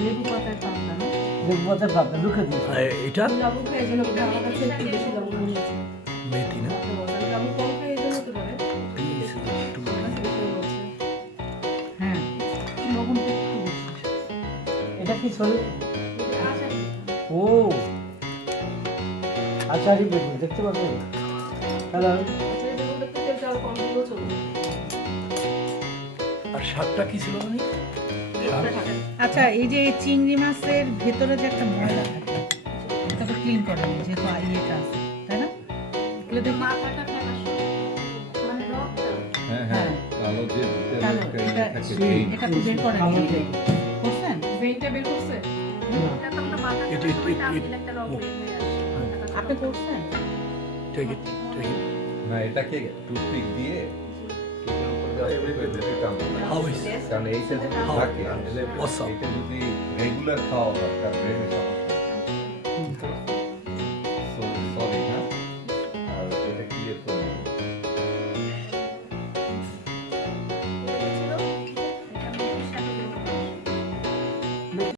লেবু পাতার পাতা না? লেবু পাতার পাতা লুকে দিয়েছে। এটা লবণ খাই এই জন্য বোধহয় আমার কাছে একটু বেশি লবণ মনে হচ্ছে। মেথি না লবণ কম খাই এই জন্য হতে পারে। আমার কাছে বেশি মনে হচ্ছে। হ্যাঁ, লবণটা একটু বেশি। এটা কি শরীর? আচ্ছা, ও আচারি বেগুন দেখতে পাচ্ছেন? হ্যালো, আচ্ছা, বেগুন দেখতে তেলটা আরো কম দিলেও চলবে। আর শাকটা কি ছিল মানে আচ্ছা, এই যে এই চিংড়ি মাছের ভেতরে যে একটা ময়লা থাকে, এটাকে ক্লিন করে নিই, যেহেতু ইয়েটা আছে, তাই না? এগুলো দেখি। মাথাটা ফেলার সময় মানে রক্তটা হ্যাঁ হ্যাঁ কালো যে ভিতরে কালো, একটা এটা থাকে হুম। সেই এটা তো বের করে কালো নিই। বেগুন। করছেন? ভেইনটা বের করছে। এটা তো আমরা মাথা এটা- কাটার সময় এটা- টান দিলে একটা রক বের হয়ে আসে। আপনি করছেন? ঠিক ঠিক না এটাকে টুথপিক দিয়ে হাউ ইজ কারণ এই যে How? থাকে Awesome. এটা যদি রেগুলার খাওয়া হয় তার ব্রেনে সমস্যা